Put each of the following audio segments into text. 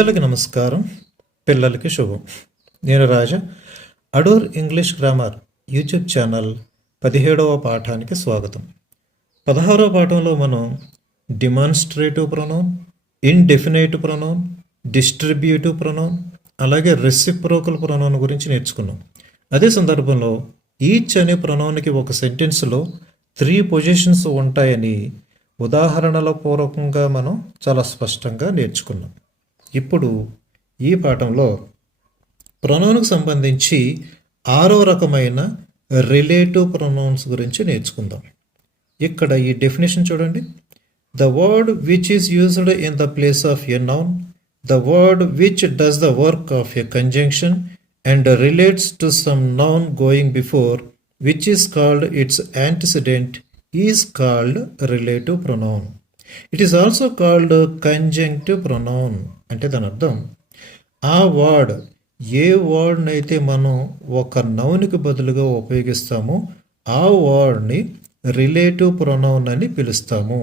పెద్దలకి నమస్కారం, పిల్లలకి శుభం. నేను రాజా. అడూర్ ఇంగ్లీష్ గ్రామర్ యూట్యూబ్ ఛానల్ 17వ పాఠానికి స్వాగతం. 16వ పాఠంలో మనం demonstrative pronoun, ఇండెఫినేటివ్ pronoun, distributive pronoun, అలాగే రెసిప్రోకల్ ప్రొనౌన్ గురించి నేర్చుకున్నాం. అదే సందర్భంలో ఈచ్ అనే ప్రొనౌన్కి ఒక సెంటెన్స్లో 3 పొజిషన్స్ ఉంటాయని ఉదాహరణల పూర్వకంగా మనం చాలా స్పష్టంగా నేర్చుకున్నాం. ఇప్పుడు ఈ పాఠంలో ప్రొనౌన్కు సంబంధించి 6వ రకమైన రిలేటివ్ ప్రొనౌన్స్ గురించి నేర్చుకుందాం. ఇక్కడ ఈ డెఫినేషన్ చూడండి. The word which is used in the place of a noun, the word which does the work of a conjunction and relates to some noun going before which is called it's antecedent is called relative pronoun. It is also called conjunctive pronoun. అంటే దాని అర్థం ఆ word ఏ వర్డ్ని అయితే మనం ఒక నౌన్కి బదులుగా ఉపయోగిస్తామో ఆ వర్డ్ని relative pronoun అని పిలుస్తాము.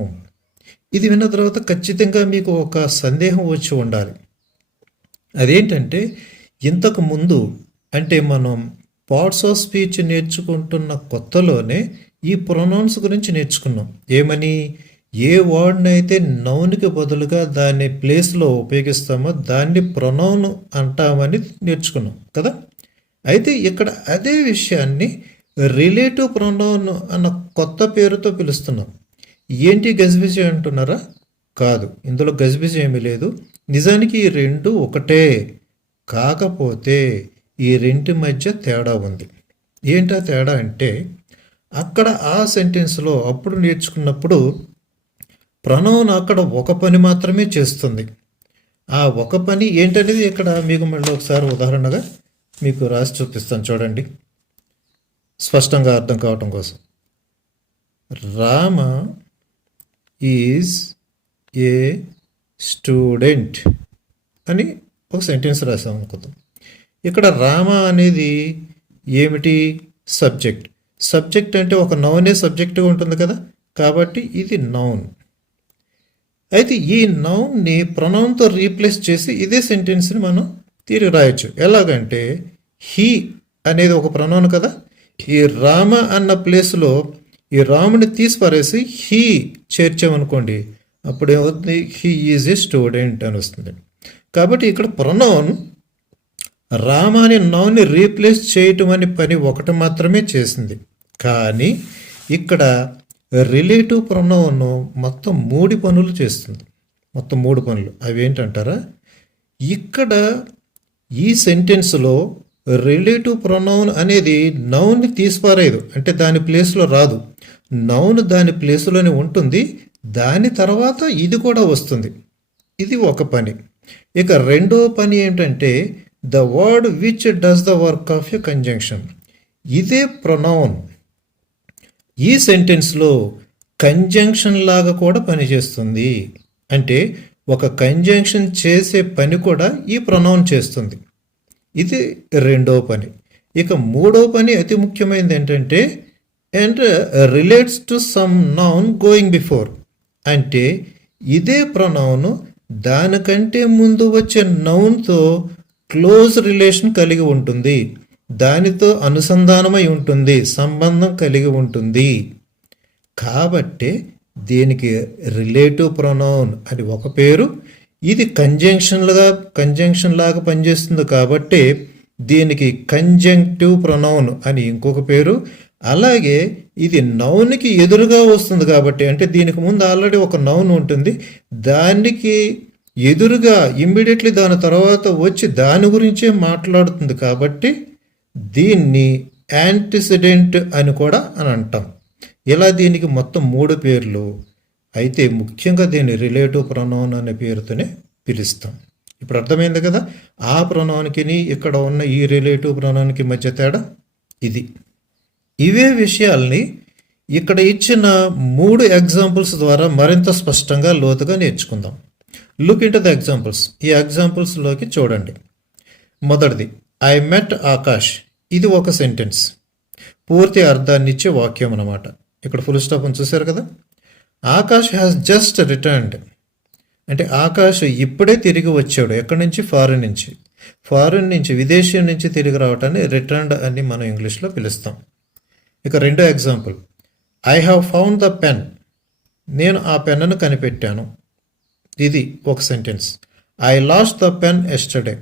ఇది విన్న తర్వాత ఖచ్చితంగా మీకు ఒక సందేహం వచ్చి ఉండాలి. అదేంటంటే ఇంతకు ముందు అంటే మనం పార్ట్స్ ఆఫ్ స్పీచ్ నేర్చుకుంటున్న కొత్తలోనే ఈ ప్రొనౌన్స్ గురించి నేర్చుకున్నాం. ఏమని? ఏ వర్డ్ని అయితే నౌన్కి బదులుగా దాని ప్లేస్లో ఉపయోగిస్తామో దాన్ని ప్రొనౌన్ అంటామని నేర్చుకున్నాం కదా. అయితే ఇక్కడ అదే విషయాన్ని రిలేటివ్ ప్రొనౌన్ అన్న కొత్త పేరుతో పిలుస్తున్నాం. ఏంటి గజిబిజి అంటున్నారా? కాదు, ఇందులో గజిబిజి ఏమీ లేదు. నిజానికి ఈ రెండు ఒకటే. కాకపోతే ఈ రెంటి మధ్య తేడా ఉంది. ఏంటా తేడా అంటే అక్కడ ఆ సెంటెన్స్లో అప్పుడు నేర్చుకున్నప్పుడు ప్రొనౌన్ అక్కడ ఒక పని మాత్రమే చేస్తుంది. ఆ ఒక పని ఏంటనేది ఇక్కడ మీకు మళ్ళీ ఒకసారి ఉదాహరణగా మీకు రాసి చూపిస్తాను చూడండి, స్పష్టంగా అర్థం కావటం కోసం. రామ ఈజ్ ఏ స్టూడెంట్ అని ఒక సెంటెన్స్ రాసాం అనుకుందాం. ఇక్కడ రామ అనేది ఏమిటి? సబ్జెక్ట్. సబ్జెక్ట్ అంటే ఒక నౌనే సబ్జెక్ట్గా ఉంటుంది కదా, కాబట్టి ఇది నౌన్. అయితే ఈ నౌన్ని ప్రొనౌన్తో రీప్లేస్ చేసి ఇదే సెంటెన్స్ని మనం తిరిగి రాయొచ్చు. ఎలాగంటే హీ అనేది ఒక ప్రొనౌన్ కదా, ఈ రామ అన్న ప్లేస్లో ఈ రాముని తీసి పారేసి హీ చేర్చామనుకోండి, అప్పుడు ఏమవుతుంది? హీ ఈజ్ ఏ స్టూడెంట్ అని వస్తుంది. కాబట్టి ఇక్కడ ప్రొనౌన్ రామ అనే నౌన్ని రీప్లేస్ చేయటం అనే పని ఒకటి మాత్రమే చేసింది. కానీ ఇక్కడ రిలేటివ్ ప్రొనౌన్ మొత్తం 3 పనులు చేస్తుంది. మొత్తం 3 పనులు. అవి ఏంటంటారా? ఇక్కడ ఈ సెంటెన్స్లో రిలేటివ్ ప్రొనౌన్ అనేది నౌన్ని తీసిపారేయదు, అంటే దాని ప్లేస్లో రాదు. నౌన్ దాని ప్లేస్లోనే ఉంటుంది, దాని తర్వాత ఇది కూడా వస్తుంది. ఇది ఒక పని. ఇక రెండో పని ఏంటంటే the word which does the work of a conjunction. ఇదే ప్రొనౌన్ ఈ సెంటెన్స్లో కంజంక్షన్ లాగా కూడా పనిచేస్తుంది. అంటే ఒక కంజంక్షన్ చేసే పని కూడా ఈ ప్రొనౌన్ చేస్తుంది. ఇది రెండో పని. ఇక మూడో పని అతి ముఖ్యమైనది ఏంటంటే and relates to some noun going before. అంటే ఇదే ప్రొనౌన్ దానికంటే ముందు వచ్చే నౌన్తో క్లోజ్ రిలేషన్ కలిగి ఉంటుంది, దానితో అనుసంధానమై ఉంటుంది, సంబంధం కలిగి ఉంటుంది. కాబట్టి దీనికి రిలేటివ్ ప్రొనౌన్ అని ఒక పేరు. ఇది కంజంక్షన్ లాగా పనిచేస్తుంది కాబట్టి దీనికి కంజంక్టివ్ ప్రొనౌన్ అని ఇంకొక పేరు. అలాగే ఇది నౌన్కి ఎదురుగా వస్తుంది కాబట్టి, అంటే దీనికి ముందు ఆల్రెడీ ఒక నౌన్ ఉంటుంది, దానికి ఎదురుగా ఇమ్మీడియట్లీ దాని తర్వాత వచ్చి దాని గురించే మాట్లాడుతుంది కాబట్టి దీన్ని యాంటిసిడెంట్ అని కూడా అని అంటాం. ఇలా దీనికి మొత్తం 3 పేర్లు. అయితే ముఖ్యంగా దీన్ని రిలేటివ్ ప్రొనౌన్ అనే పేరుతోనే పిలుస్తాం. ఇప్పుడు అర్థమైంది కదా ఆ ప్రొనౌన్కి ఇక్కడ ఉన్న ఈ రిలేటివ్ ప్రొనౌన్కి మధ్య తేడా ఇది. ఇవే విషయాల్ని ఇక్కడ ఇచ్చిన 3 ఎగ్జాంపుల్స్ ద్వారా మరింత స్పష్టంగా లోతుగా నేర్చుకుందాం. Look in to the examples. ఈ ఎగ్జాంపుల్స్లోకి చూడండి. మొదటిది, ఐ మెట్ ఆకాష్. ఇది ఒక సెంటెన్స్, పూర్తి అర్థాన్ని ఇచ్చే వాక్యం అన్నమాట. ఇక్కడ ఫుల్ స్టాప్ చూశారు కదా. Akash has just returned. అంటే ఆకాష్ ఇప్పుడే తిరిగి వచ్చాడు. ఎక్కడి నుంచి? ఫారిన్ నుంచి. ఫారిన్ నుంచి, విదేశం నుంచి తిరిగి రావటాన్ని రిటర్న్డ్ అని మనం ఇంగ్లీష్లో పిలుస్తాం. ఇక రెండో example, I have found the pen. నేను ఆ పెన్నును కనిపెట్టాను. ఇది ఒక sentence. I last the pen yesterday.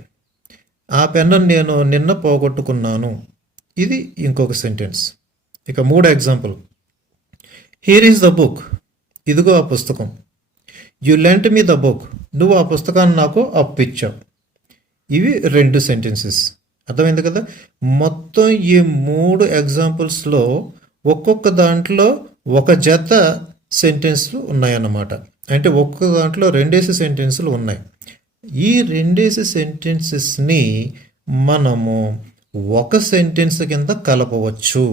ఆ పెన్నును నేను నిన్న పోగొట్టుకున్నాను. ఇది ఇంకొక సెంటెన్స్. ఇక మూడో example, here is the book. ఇదిగో ఆ పుస్తకం. You lent me the book. నువ్వు ఆ పుస్తకాన్ని నాకు అప్పిచ్చావు. ఇవి రెండు సెంటెన్సెస్. అర్థమైంది కదా? మొత్తం ఈ మూడు ఎగ్జాంపుల్స్లో ఒక్కొక్క దాంట్లో ఒక జత సెంటెన్స్లు ఉన్నాయన్నమాట. అంటే ఒక్కొక్క దాంట్లో రెండేసి సెంటెన్సులు ఉన్నాయి. ఈ రెండేసి సెంటెన్సెస్ని మనము ఒక సెంటెన్స్ కింద కలపవచ్చు.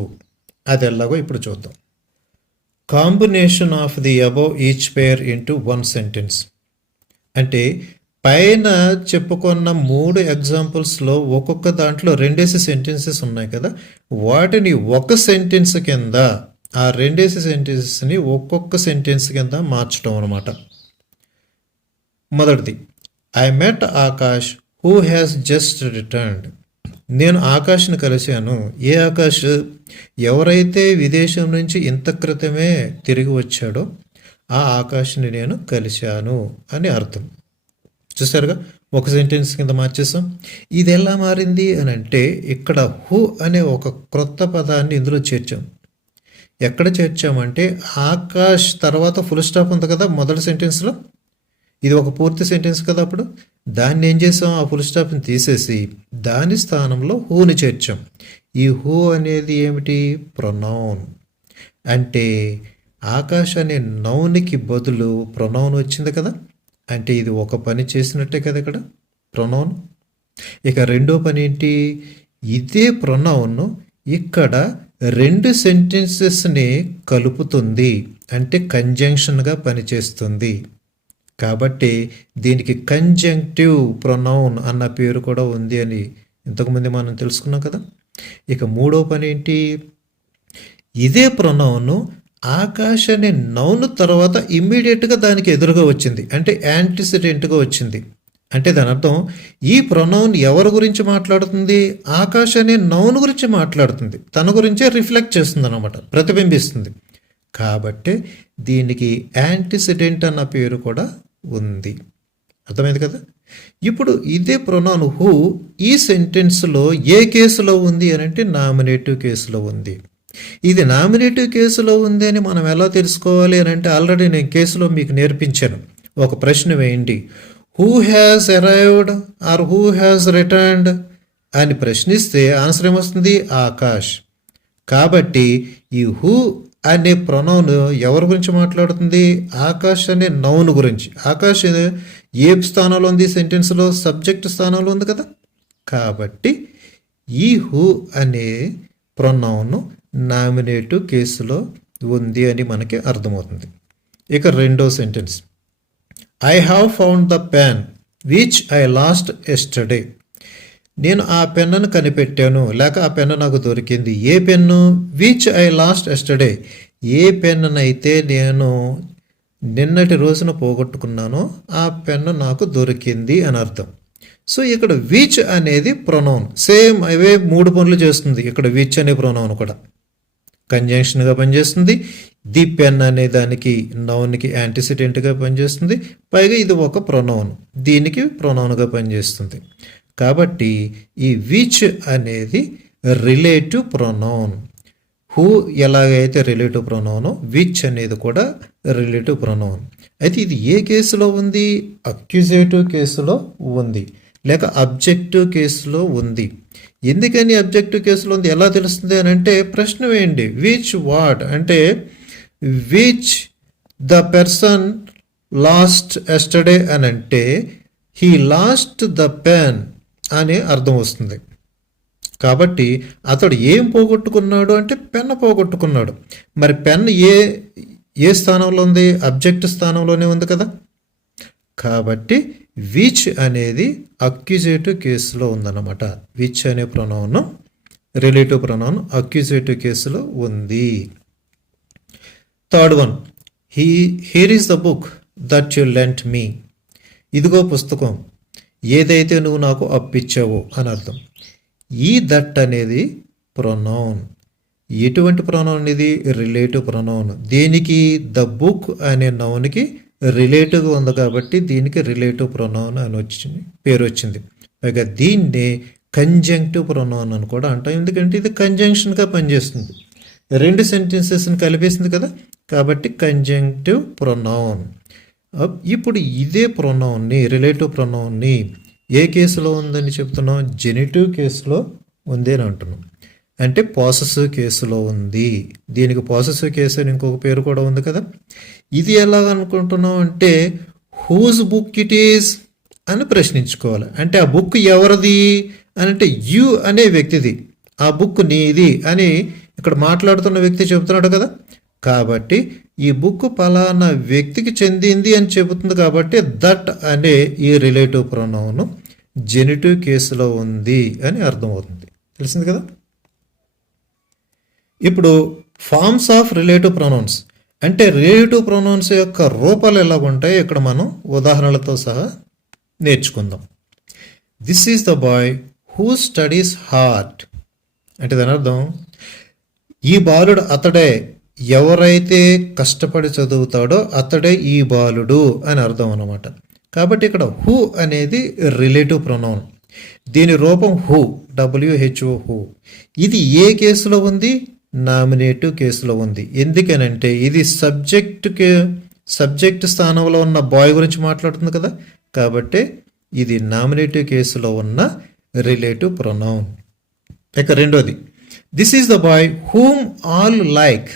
అది ఎలాగో ఇప్పుడు చూద్దాం. Combination of the above each pair into one sentence. అంటే పైన చెప్పుకున్న మూడు ఎగ్జాంపుల్స్లో ఒక్కొక్క దాంట్లో రెండేసి సెంటెన్సెస్ ఉన్నాయి కదా, వాటిని ఒక సెంటెన్స్ కింద, ఆ రెండేసి సెంటెన్సెస్ని ఒక్కొక్క సెంటెన్స్ కింద మార్చడం అనమాట. మొదటిది, I met Akash who has just returned. నేను ఆకాష్ని కలిశాను. ఏ ఆకాష్? ఎవరైతే విదేశం నుంచి ఇంత క్రితమే తిరిగి వచ్చాడో ఆ ఆకాష్ని నేను కలిశాను అని అర్థం. చూసారుగా, ఒక సెంటెన్స్ కింద మార్చేసాం. ఇది ఎలా మారింది అని అంటే, ఇక్కడ హూ అనే ఒక క్రొత్త పదాన్ని ఇందులో చేర్చాం. ఎక్కడ చేర్చామంటే, ఆకాష్ తర్వాత ఫుల్ స్టాప్ ఉంది కదా మొదటి సెంటెన్స్లో, ఇది ఒక పూర్తి సెంటెన్స్ కదా. అప్పుడు దాన్ని ఏం చేసాం? ఆ ఫుల్ స్టాప్ని తీసేసి దాని స్థానంలో హూని చేర్చాం. ఈ హూ అనేది ఏమిటి? ప్రొనౌన్. అంటే ఆకాష్ అనే నౌన్కి బదులు ప్రొనౌన్ వచ్చింది కదా. అంటే ఇది ఒక పని చేసినట్టే కదా ఇక్కడ ప్రొనౌన్. ఇక రెండో పని ఏంటి? ఇదే ప్రొనౌన్ ఇక్కడ రెండు సెంటెన్సెస్ని కలుపుతుంది. అంటే కంజంక్షన్గా పనిచేస్తుంది. కాబట్టి దీనికి కంజంక్టివ్ ప్రొనౌన్ అన్న పేరు కూడా ఉంది అని ఇంతకుముందు మనం తెలుసుకున్నాం కదా. ఇక మూడో పని ఏంటి? ఇదే ప్రొనౌన్ ఆకాష్ అనే నౌన్ తర్వాత ఇమ్మీడియట్గా దానికి ఎదురుగా వచ్చింది. అంటే యాంటిసిడెంట్గా వచ్చింది. అంటే దాని అర్థం, ఈ ప్రొనౌన్ ఎవరి గురించి మాట్లాడుతుంది? ఆకాష్ అనే నౌన్ గురించి మాట్లాడుతుంది. తన గురించే రిఫ్లెక్ట్ చేస్తుంది అన్నమాట, ప్రతిబింబిస్తుంది. కాబట్టి దీనికి యాంటిసిడెంట్ అన్న పేరు కూడా ఉంది. అర్థమైంది కదా. ఇప్పుడు ఇదే ప్రొనౌన్ హూ ఈ సెంటెన్స్లో ఏ కేసులో ఉంది అని అంటే నామినేటివ్ కేసులో ఉంది. ఇది నామినేటివ్ కేసులో ఉంది అని మనం ఎలా తెలుసుకోవాలి అని అంటే, ఆల్రెడీ నేను కేసులో మీకు నేర్పించాను. ఒక ప్రశ్న వేయండి, who has arrived or who has returned అని ప్రశ్నిస్తే ఆన్సర్ ఏమొస్తుంది? ఆకాష్. కాబట్టి ఈ హూ అనే ప్రొనౌన్ ఎవరి గురించి మాట్లాడుతుంది? ఆకాష్ అనే నౌన్ గురించి. ఆకాష్ ఏ స్థానంలో ఉంది? సెంటెన్స్లో సబ్జెక్ట్ స్థానంలో ఉంది కదా. కాబట్టి ఈ హూ అనే ప్రొనౌన్ నామినేటివ్ కేసులో ఉంది అని మనకి అర్థమవుతుంది. ఇక రెండో sentence, I have found the pen which I lost yesterday. నేను ఆ పెన్నును కనిపెట్టాను, లేక ఆ పెన్ను నాకు దొరికింది. ఏ pen? Which I lost yesterday. ఏ పెన్నునైతే నేను నిన్నటి రోజున పోగొట్టుకున్నానో ఆ పెన్ను నాకు దొరికింది అని అర్థం. సో ఇక్కడ విచ్ అనేది ప్రొనౌన్. సేమ్ అవే మూడు పనులు చేస్తుంది. ఇక్కడ విచ్ అనే ప్రొనౌన్ కూడా కంజంక్షన్గా పనిచేస్తుంది. ది పెన్ అనే దానికి నౌన్కి యాంటిసిడెంట్గా పనిచేస్తుంది. పైగా ఇది ఒక ప్రొనౌన్, దీనికి ప్రొనౌన్గా పనిచేస్తుంది. కాబట్టి ఈ విచ్ అనేది రిలేటివ్ ప్రొనౌన్. హూ ఎలాగైతే రిలేటివ్ ప్రొనౌనో విచ్ అనేది కూడా రిలేటివ్ ప్రొనౌన్. అయితే ఇది ఏ కేసులో ఉంది? అక్యూజేటివ్ కేసులో ఉంది, లేక అబ్జెక్టివ్ కేసులో ఉంది. ఎందుకని అబ్జెక్టివ్ కేసులో ఉంది ఎలా తెలుస్తుంది అని అంటే, ప్రశ్న వేయండి, విచ్ వాట్ అంటే which the person last yesterday అని అంటే హీ లాస్ట్ ద పెన్ అని అర్థం వస్తుంది. కాబట్టి అతడు ఏం పోగొట్టుకున్నాడు అంటే పెన్ పోగొట్టుకున్నాడు. మరి పెన్ ఏ స్థానంలో ఉంది? అబ్జెక్ట్ స్థానంలోనే ఉంది కదా. కాబట్టి విచ్ అనేది అక్యూజేటివ్ కేసులో ఉందన్నమాట. విచ్ అనే ప్రొనౌన్ రిలేటివ్ ప్రొనౌన్ అక్యూజేటివ్ కేసులో ఉంది. Third one, here is the book that you lent me. ఇదిగో పుస్తకం, ఏదైతే నువ్వు నాకు అప్పిచ్చావో అని అర్థం. ఈ దట్ అనేది ప్రొనౌన్. ఎటువంటి ప్రొనౌన్ ఇది? Relative pronoun. దేనికి? ద బుక్ అనే నౌన్కి రిలేటివ్గా ఉంది కాబట్టి దీనికి రిలేటివ్ ప్రొనౌన్ అని వచ్చింది, పేరు వచ్చింది. పైగా దీన్నే కంజంక్టివ్ ప్రొనౌన్ అని కూడా అంటాం, ఎందుకంటే ఇది కంజంక్షన్గా పనిచేస్తుంది, రెండు సెంటెన్సెస్ని కలిపేసింది కదా, కాబట్టి కంజంక్టివ్ ప్రొనౌన్. ఇప్పుడు ఇదే ప్రొనౌన్ని, రిలేటివ్ ప్రొనౌన్ని ఏ కేసులో ఉందని చెప్తున్నాం? జెనిటివ్ కేసులో ఉంది అని అంటున్నాం. అంటే పాసెసివ్ కేసులో ఉంది. దీనికి పాసెసివ్ కేసు అని ఇంకొక పేరు కూడా ఉంది కదా. ఇది ఎలాగనుకుంటున్నాం అంటే హూజ్ బుక్ ఇట్ ఈజ్ అని ప్రశ్నించుకోవాలి. అంటే ఆ బుక్ ఎవరిది అని అంటే యు అనే వ్యక్తిది, ఆ బుక్ నీది అని ఇక్కడ మాట్లాడుతున్న వ్యక్తి చెబుతున్నాడు కదా. కాబట్టి ఈ బుక్ పలానా వ్యక్తికి చెందింది అని చెబుతుంది కాబట్టి దట్ అనే ఈ రిలేటివ్ ప్రొనౌన్ జెనిటివ్ కేసులో ఉంది అని అర్థమవుతుంది. తెలిసింది కదా. ఇప్పుడు ఫార్మ్స్ ఆఫ్ రిలేటివ్ ప్రొనౌన్స్ అంటే రిలేటివ్ ప్రొనౌన్స్ యొక్క రూపాలు ఎలాగుంటాయో ఇక్కడ మనం ఉదాహరణలతో సహా నేర్చుకుందాం. This is the bye who studies hard అంటే దాని అర్థం ఈ బాలుడు అతడే, ఎవరైతే కష్టపడి చదువుతాడో అతడే ఈ బాలుడు అని అర్థం అన్నమాట. కాబట్టి ఇక్కడ హూ అనేది రిలేటివ్ ప్రొనౌన్. దీని రూపం హూ, WHO హూ. ఇది ఏ కేసులో ఉంది? నామినేటివ్ కేసులో ఉంది. ఎందుకనంటే ఇది సబ్జెక్ట్ స్థానంలో ఉన్న బాయ్ గురించి మాట్లాడుతుంది కదా, కాబట్టి ఇది నామినేటివ్ కేసులో ఉన్న రిలేటివ్ ప్రొనౌన్. ఇక రెండోది, this is the bye whom all like.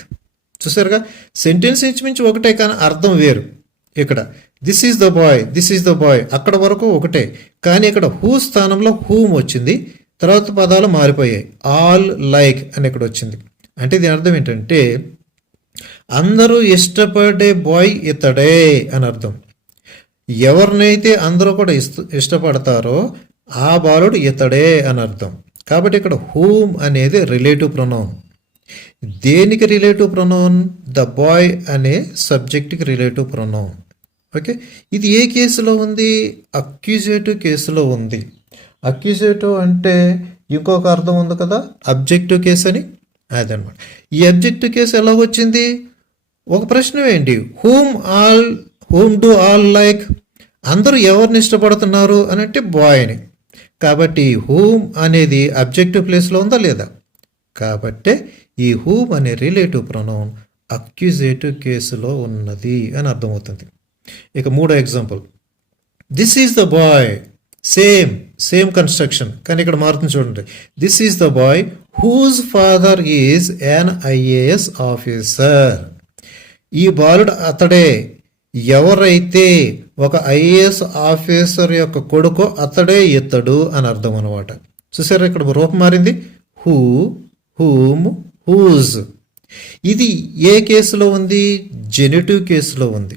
చూసారుగా, సెంటెన్స్ ఇంచుమించు ఒకటే కానీ అర్థం వేరు. ఇక్కడ this is the bye, this is the bye అక్కడ వరకు ఒకటే, కానీ ఇక్కడ హూ స్థానంలో హూమ్ వచ్చింది, తర్వాత పదాలు మారిపోయాయి. ఆల్ లైక్ అని ఇక్కడ వచ్చింది. అంటే దీని అర్థం ఏంటంటే అందరూ ఇష్టపడే బాయ్ ఇతడే అని అర్థం. ఎవరినైతే అందరూ కూడా ఇష్టపడతారో ఆ బాలుడు ఇతడే అని అర్థం. కాబట్టి ఇక్కడ హూమ్ అనేది రిలేటివ్ ప్రొనౌన్. దేనికి రిలేటివ్ ప్రొనౌన్? ద బాయ్ అనే సబ్జెక్ట్కి రిలేటివ్ ప్రొనౌన్. ఓకే, ఇది ఏ కేసులో ఉంది? అక్యూజేటివ్ కేసులో ఉంది. అక్యూజేటివ్ అంటే ఇంకొక అర్థం ఉంది కదా, అబ్జెక్టివ్ కేసు అని. అదనమాట. ఈ అబ్జెక్టివ్ కేసు ఎలా వచ్చింది? ఒక ప్రశ్న ఏంటి? హూమ్ డు ఆల్ లైక్, అందరూ ఎవరిని ఇష్టపడుతున్నారు అని అంటే బాయ్ని. కాబట్టి హూమ్ అనేది అబ్జెక్టివ్ ప్లేస్లో ఉందా లేదా? కాబట్టి ఈ హూమ్ అనే రిలేటివ్ ప్రొనౌన్ అక్యూజేటివ్ కేసులో ఉన్నది అని అర్థమవుతుంది. ఇక మూడో example, this is the boy, same construction కానీ ఇక్కడ మారుతుంది చూడండి. This is the boy whose father is an IAS officer. ఈ బాలుడు అతడే, ఎవరైతే ఒక IAS ఆఫీసర్ యొక్క కొడుకు అతడే ఇతడు అని అర్థం అనమాట. చూసారా, ఇక్కడ రూపం మారింది. Who, whom, whose. ఇది ఏ కేసులో ఉంది? జెనిటివ్ కేసులో ఉంది.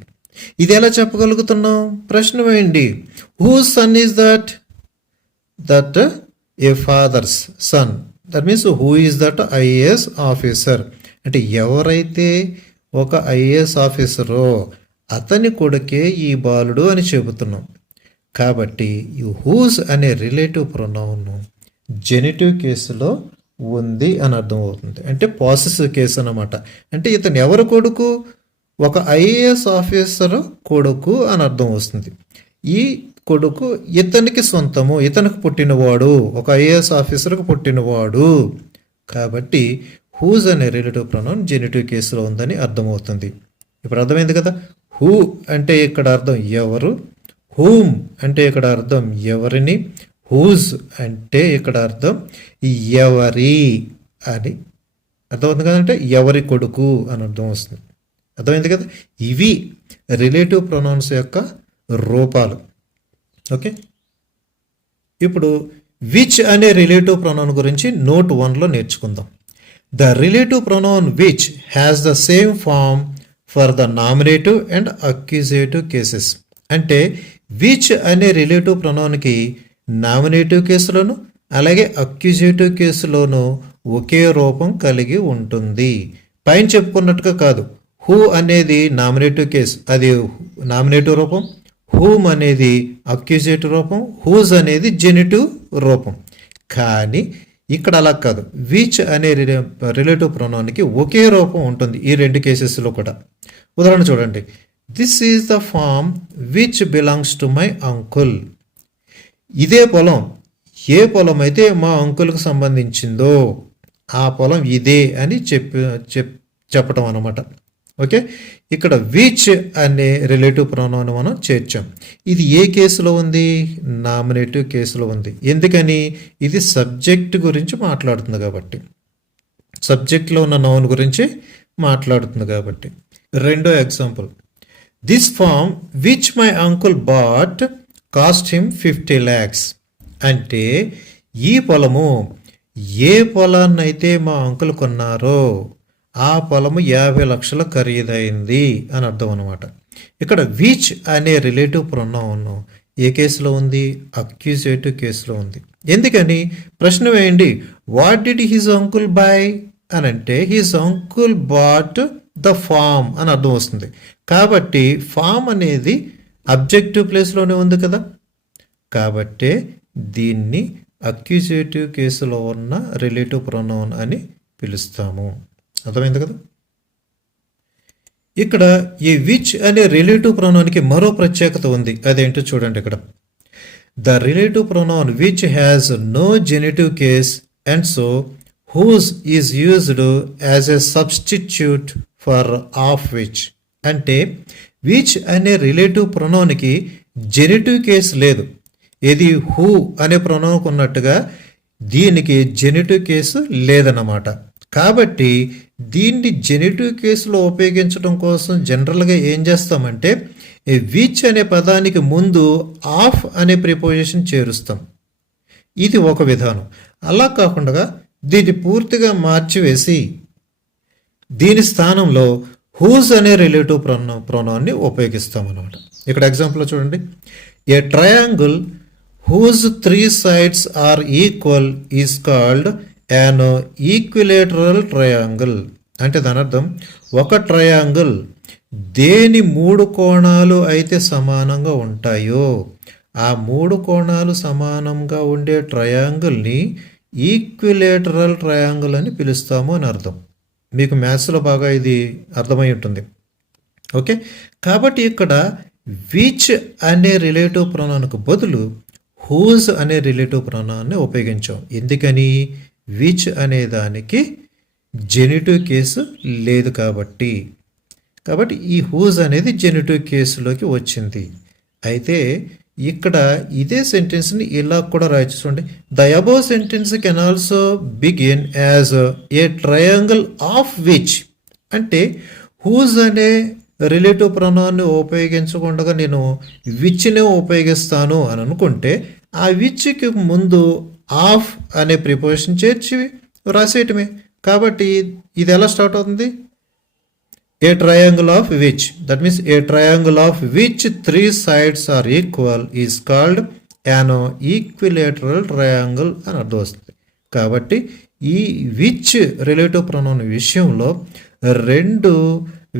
ఇది ఎలా చెప్పగలుగుతున్నాం? ప్రశ్న వేయండి. Whose son is that? A father's son. That means who is that IAS officer. అంటే ఎవరైతే ఒక IAS ఆఫీసరో అతని కొడుకే ఈ బాలుడు అని చెబుతున్నాం. కాబట్టి ఈ హూజ్ అనే రిలేటివ్ ప్రొనౌన్ జెనిటివ్ కేసులో ఉంది అని అర్థం అవుతుంది. అంటే పాసెసివ్ కేసు అన్నమాట. అంటే ఇతను ఎవరు కొడుకు? ఒక IAS ఆఫీసర్ కొడుకు అని అర్థం వస్తుంది. ఈ కొడుకు ఇతనికి సొంతము, ఇతనికి పుట్టినవాడు, ఒక IAS ఆఫీసర్కు పుట్టినవాడు. కాబట్టి హూజ్ అనే రిలేటివ్ ప్రొనౌన్ జెనిటివ్ కేసులో ఉందని అర్థమవుతుంది. ఇప్పుడు అర్థమైంది కదా. హూ అంటే ఇక్కడ అర్థం ఎవరు, హూమ్ అంటే ఇక్కడ అర్థం ఎవరిని, హూజ్ అంటే ఇక్కడ అర్థం ఎవరి అని అర్థమవుతుంది కదంటే ఎవరి కొడుకు అని అర్థం వస్తుంది. అర్థమైంది కదా. ఇవి రిలేటివ్ ప్రొనౌన్స్ యొక్క రూపాలు. ఓకే, ఇప్పుడు విచ్ అనే రిలేటివ్ ప్రొనౌన్ గురించి నోట్ 1లో నేర్చుకుందాం. The relative pronoun which has the same form for the nominative and accusative cases. అంటే విచ్ అనే రిలేటివ్ ప్రొనౌన్కి నామినేటివ్ కేసులోను అలాగే అక్యూజేటివ్ కేసులోను ఒకే రూపం కలిగి ఉంటుంది. పైన చెప్పుకున్నట్టుగా కాదు. హూ అనేది నామినేటివ్ కేసు, అది నామినేటివ్ రూపం. హూమ్ అనేది అక్యూజేటివ్ రూపం, హూజ్ అనేది జెనిటివ్ రూపం. కానీ ఇక్కడ అలా కాదు. విచ్ అనే రిలేటివ్ ప్రొనౌన్కి ఒకే రూపం ఉంటుంది ఈ రెండు కేసెస్లో కూడా. ఉదాహరణ చూడండి. This is the farm which belongs to my uncle. ఇదే పొలం, ఏ పొలం అయితే మా అంకుల్కి సంబంధించిందో ఆ పొలం ఇదే అని చెప్పటం అన్నమాట. ఓకే, ఇక్కడ విచ్ అనే రిలేటివ్ ప్రొనౌన్ మనం చేర్చాం. ఇది ఏ కేసులో ఉంది? నామినేటివ్ కేసులో ఉంది. ఎందుకని? ఇది సబ్జెక్ట్ గురించి మాట్లాడుతుంది కాబట్టి, సబ్జెక్ట్లో ఉన్న నౌన్ గురించి మాట్లాడుతుంది కాబట్టి. రెండో example, this farm which my uncle bought cost him 50 lakhs. అంటే ఈ పొలము, ఏ పొలాన్నైతే మా అంకుల్ కొన్నారో ఆ పొలము 50 లక్షల ఖరీదైంది అని అర్థం అనమాట. ఇక్కడ విచ్ అనే రిలేటివ్ ప్రొనౌన్ ఏ కేసులో ఉంది? అక్యూజేటివ్ కేసులో ఉంది. ఎందుకని? ప్రశ్న వేయండి. What did his uncle buy అని అంటే his uncle bought the farm అని అర్థం వస్తుంది. కాబట్టి ఫామ్ అనేది అబ్జెక్టివ్ ప్లేస్లోనే ఉంది కదా, కాబట్టే దీన్ని అక్యూజేటివ్ కేసులో ఉన్న రిలేటివ్ ప్రొనౌన్ అని పిలుస్తాము. అర్థమైంది కదా? ఇక్కడ ఈ విచ్ అనే రిలేటివ్ ప్రొనౌన్కి మరో ప్రత్యేకత ఉంది. అదేంటో చూడండి. ఇక్కడ the relative pronoun which has no genitive case and so whose is used as a substitute for of which. అంటే విచ్ అనే రిలేటివ్ ప్రొనౌన్కి జెనిటివ్ కేస్ లేదు. ఇది హూ అనే ప్రొనౌన్కు ఉన్నట్టుగా దీనికి జెనిటివ్ కేసు లేదన్నమాట. కాబట్టి దీన్ని జెనిటివ్ కేసులో ఉపయోగించడం కోసం జనరల్గా ఏం చేస్తామంటే విచ్ అనే పదానికి ముందు ఆఫ్ అనే ప్రిపోజిషన్ చేరుస్తాం. ఇది ఒక విధానం. అలా కాకుండా దీన్ని పూర్తిగా మార్చివేసి దీని స్థానంలో హూజ్ అనే రిలేటివ్ ప్రొనౌన్ని ఉపయోగిస్తాం అన్నమాట. ఇక్కడ ఎగ్జాంపుల్ చూడండి. A triangle whose 3 sides are equal is called an equilateral triangle. అంటే దాని అర్థం ఒక ట్రయాంగిల్ దేని 3 కోణాలు అయితే సమానంగా ఉంటాయో ఆ 3 కోణాలు సమానంగా ఉండే ట్రయాంగిల్ని ఈక్విలేటరల్ ట్రయాంగిల్ అని పిలుస్తాము అని అర్థం. మీకు మ్యాథ్స్లో బాగా ఇది అర్థమై ఉంటుంది. ఓకే, కాబట్టి ఇక్కడ విచ్ అనే రిలేటివ్ ప్రొనౌన్కు బదులు హూజ్ అనే రిలేటివ్ ప్రొనౌన్ని ఉపయోగించాం. ఎందుకని? విచ్ అనే దానికి జెనిటివ్ కేసు లేదు కాబట్టి. ఈ హూజ్ అనేది జెనిటివ్ కేసులోకి వచ్చింది. అయితే ఇక్కడ ఇదే సెంటెన్స్ని ఇలా కూడా రాయొచ్చు. చూడండి. The above sentence can also begin as a triangle of which. అంటే హూజ్ అనే రిలేటివ్ ప్రొనౌన్ని ఉపయోగించకుండా నేను విచ్నే ఉపయోగిస్తాను అని అనుకుంటే ఆ విచ్కి ముందు ఆఫ్ అనే ప్రిపోజిషన్ చేర్చి రాసేయటమే. కాబట్టి ఇది ఎలా స్టార్ట్ అవుతుంది? A triangle of which, that means a triangle of which 3 sides are equal is called an equilateral triangle అని అర్థం వస్తుంది. కాబట్టి ఈ విచ్ రిలేటివ్ ప్రొనౌన్ విషయంలో 2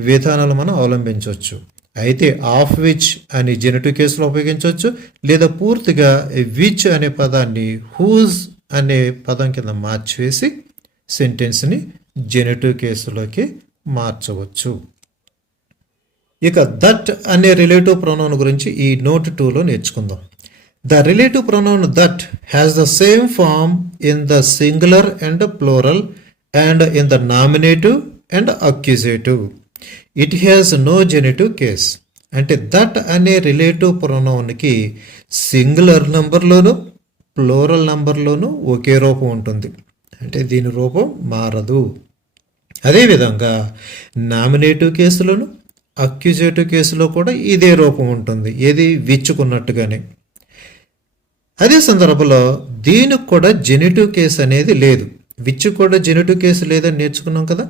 విధానాలు మనం అవలంబించవచ్చు. అయితే ఆఫ్ విచ్ అని జెనిటివ్ కేసులో ఉపయోగించవచ్చు, లేదా పూర్తిగా విచ్ అనే పదాన్ని హూజ్ అనే పదం కింద మార్చివేసి సెంటెన్స్ని జెనిటివ్ కేసులోకి మార్చవచ్చు. ఇక దట్ అనే రిలేటివ్ ప్రొనౌన్ గురించి ఈ నోట్ 2లో నేర్చుకుందాం. The relative pronoun that has the same form in the singular and plural and in the nominative and accusative. It has no genitive case. అంటే దట్ అనే రిలేటివ్ ప్రొనౌన్కి సింగులర్ నంబర్లోను plural నంబర్లోను ఒకే రూపం ఉంటుంది. అంటే దీని రూపం మారదు. అదేవిధంగా నామినేటివ్ కేసులోను అక్యూజేటివ్ కేసులో కూడా ఇదే రూపం ఉంటుంది, ఏది విచ్చుకున్నట్టుగానే. అదే సందర్భంలో దీనికి కూడా జెనిటివ్ కేసు అనేది లేదు. విచ్ కూడా జెనిటివ్ కేసు లేదని నేర్చుకున్నాం కదా,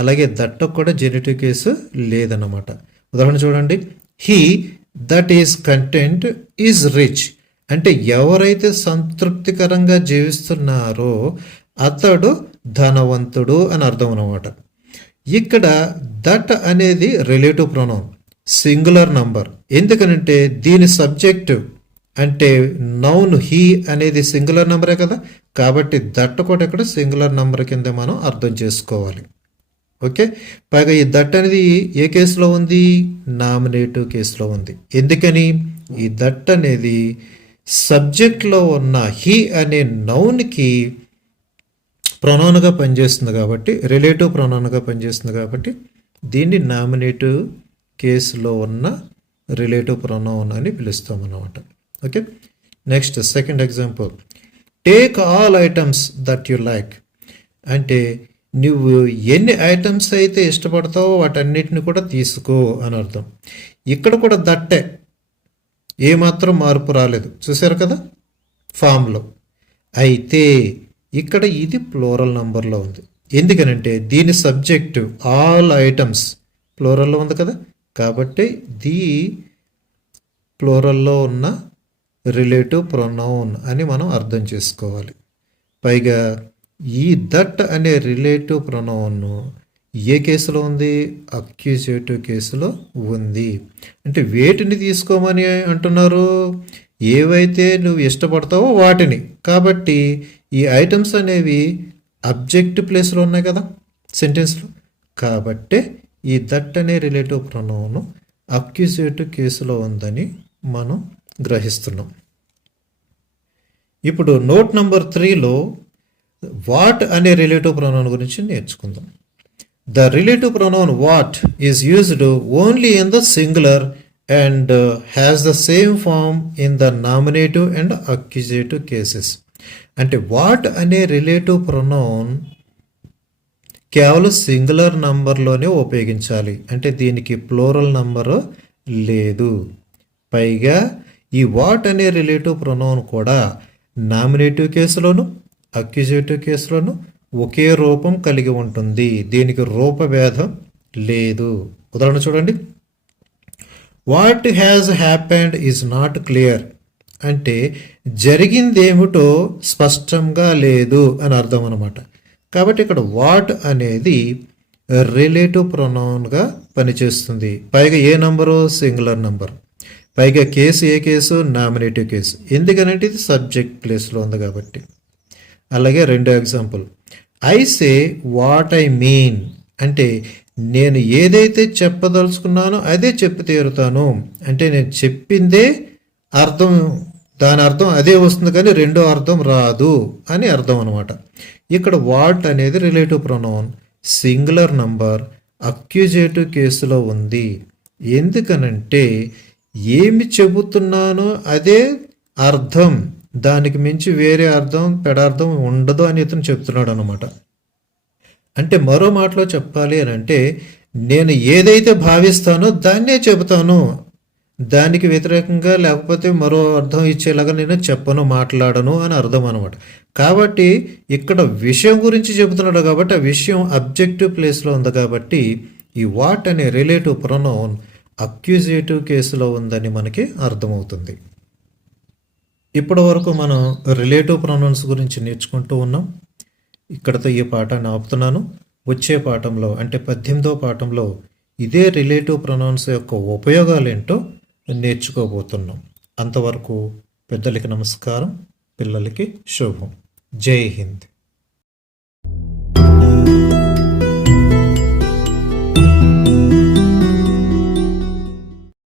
అలాగే దట్ కూడా జెనిటివ్ కేసు లేదన్నమాట. ఉదాహరణ చూడండి. He that is content is rich. అంటే ఎవరైతే సంతృప్తికరంగా జీవిస్తున్నారో అతడు ధనవంతుడు అని అర్థం అన్నమాట. ఇక్కడ దట్ అనేది రిలేటివ్ ప్రొనౌన్. Singular number. ఎందుకనంటే దీని సబ్జెక్టు అంటే నౌన్ హీ అనేది సింగులర్ నెంబరే కదా, కాబట్టి దట్ కూడా ఇక్కడ సింగులర్ నెంబర్ కింద మనం అర్థం చేసుకోవాలి. ఓకే, పైగా ఈ దట్ అనేది ఏ కేసులో ఉంది? నామినేటివ్ కేసులో ఉంది. ఎందుకని? ఈ దట్ అనేది సబ్జెక్ట్లో ఉన్న హీ అనే నౌన్కి ప్రొనౌన్గా పనిచేస్తుంది కాబట్టి, రిలేటివ్ ప్రొనౌన్గా పనిచేస్తుంది కాబట్టి దీన్ని నామినేటివ్ కేసులో ఉన్న రిలేటివ్ ప్రొనౌన్ అని పిలుస్తాం అన్నమాట. Okay, next second example. Take all items that you like. అంటే నువ్వు ఎన్ని ఐటమ్స్ అయితే ఇష్టపడతావో వాటన్నిటిని కూడా తీసుకో అని అర్థం. ఇక్కడ కూడా దట్టే, ఏమాత్రం మార్పు రాలేదు, చూసారు కదా ఫామ్లో. అయితే ఇక్కడ ఇది ప్లూరల్ నంబర్లో ఉంది. ఎందుకనంటే దీని సబ్జెక్టు ఆల్ ఐటమ్స్ ప్లూరల్లో ఉంది కదా, కాబట్టి ది ప్లూరల్లో ఉన్న రిలేటివ్ ప్రొనౌన్ అని మనం అర్థం చేసుకోవాలి. పైగా ఈ దట్ అనే రిలేటివ్ ప్రొనౌన్ ఏ కేసులో ఉంది? అక్యూజేటివ్ కేసులో ఉంది. అంటే వేటిని తీసుకోమని అంటున్నారు? ఏవైతే నువ్వు ఇష్టపడతావో వాటిని. కాబట్టి ఈ ఐటమ్స్ అనేవి అబ్జెక్ట్ ప్లేస్లో ఉన్నాయి కదా సెంటెన్స్లో, కాబట్టే ఈ దట్ అనే రిలేటివ్ ప్రొనౌన్ అక్యూజేటివ్ కేసులో ఉందని మనం గ్రహిస్తున్నాం. ఇప్పుడు నోట్ నెంబర్ 3లో వాట్ అనే రిలేటివ్ ప్రొనౌన్ గురించి నేర్చుకుందాం. The relative pronoun what is used only in the singular and has the same form in the nominative and accusative cases. అంటే వాట్ అనే రిలేటివ్ ప్రొనౌన్ కేవలం సింగులర్ నంబర్లోనే ఉపయోగించాలి. అంటే దీనికి ప్లూరల్ నంబరు లేదు. పైగా ఈ వాట్ అనే రిలేటివ్ ప్రొనౌన్ కూడా నామినేటివ్ కేసులోను అక్యూజేటివ్ కేసులోను ఒకే రూపం కలిగి ఉంటుంది. దీనికి రూపభేదం లేదు. ఉదాహరణ చూడండి. What has happened is not clear. అంటే జరిగిందేమిటో స్పష్టంగా లేదు అని అర్థం అన్నమాట. కాబట్టి ఇక్కడ వాట్ అనేది రిలేటివ్ ప్రొనౌన్గా పనిచేస్తుంది. పైగా ఏ నంబరు? Singular number. పైగా కేసు ఏ కేసు? Nominative case. ఎందుకనంటే ఇది సబ్జెక్ట్ ప్లేస్లో ఉంది కాబట్టి. అలాగే రెండో example. I say what I mean. అంటే నేను ఏదైతే చెప్పదలుచుకున్నానో అదే చెప్పి తీరుతాను. అంటే నేను చెప్పిందే అర్థం, దాని అర్థం అదే వస్తుంది కానీ రెండో అర్థం రాదు అని అర్థం అనమాట. ఇక్కడ వాట్ అనేది relative pronoun singular number accusative కేసులో ఉంది. ఎందుకనంటే ఏమి చెబుతున్నానో అదే అర్థం, దానికి మించి వేరే అర్థం పెడార్థం ఉండదు అని ఇతను చెప్తున్నాడు అనమాట. అంటే మరో మాటలో చెప్పాలి అని అంటే నేను ఏదైతే భావిస్తానో దాన్నే చెబుతాను, దానికి వ్యతిరేకంగా లేకపోతే మరో అర్థం ఇచ్చేలాగా నేను చెప్పను, మాట్లాడను అని అర్థం అనమాట. కాబట్టి ఇక్కడ విషయం గురించి చెబుతున్నాడు కాబట్టి ఆ విషయం అబ్జెక్టివ్ ప్లేస్లో ఉంది కాబట్టి ఈ వాట్ అనే రిలేటివ్ ప్రొనౌన్ అక్యూజేటివ్ కేసులో ఉందని మనకి అర్థమవుతుంది. ఇప్పటి వరకు మనం రిలేటివ్ ప్రొనౌన్స్ గురించి నేర్చుకుంటూ ఉన్నాం. ఇక్కడతో ఈ పాఠాన్ని ఆపుతున్నాను. వచ్చే పాఠంలో అంటే 18వ పాఠంలో ఇదే రిలేటివ్ ప్రొనౌన్స్ యొక్క ఉపయోగాలు ఏంటో నేర్చుకోబోతున్నాం. అంతవరకు పెద్దలకి నమస్కారం, పిల్లలకి శుభం. జై హింద్.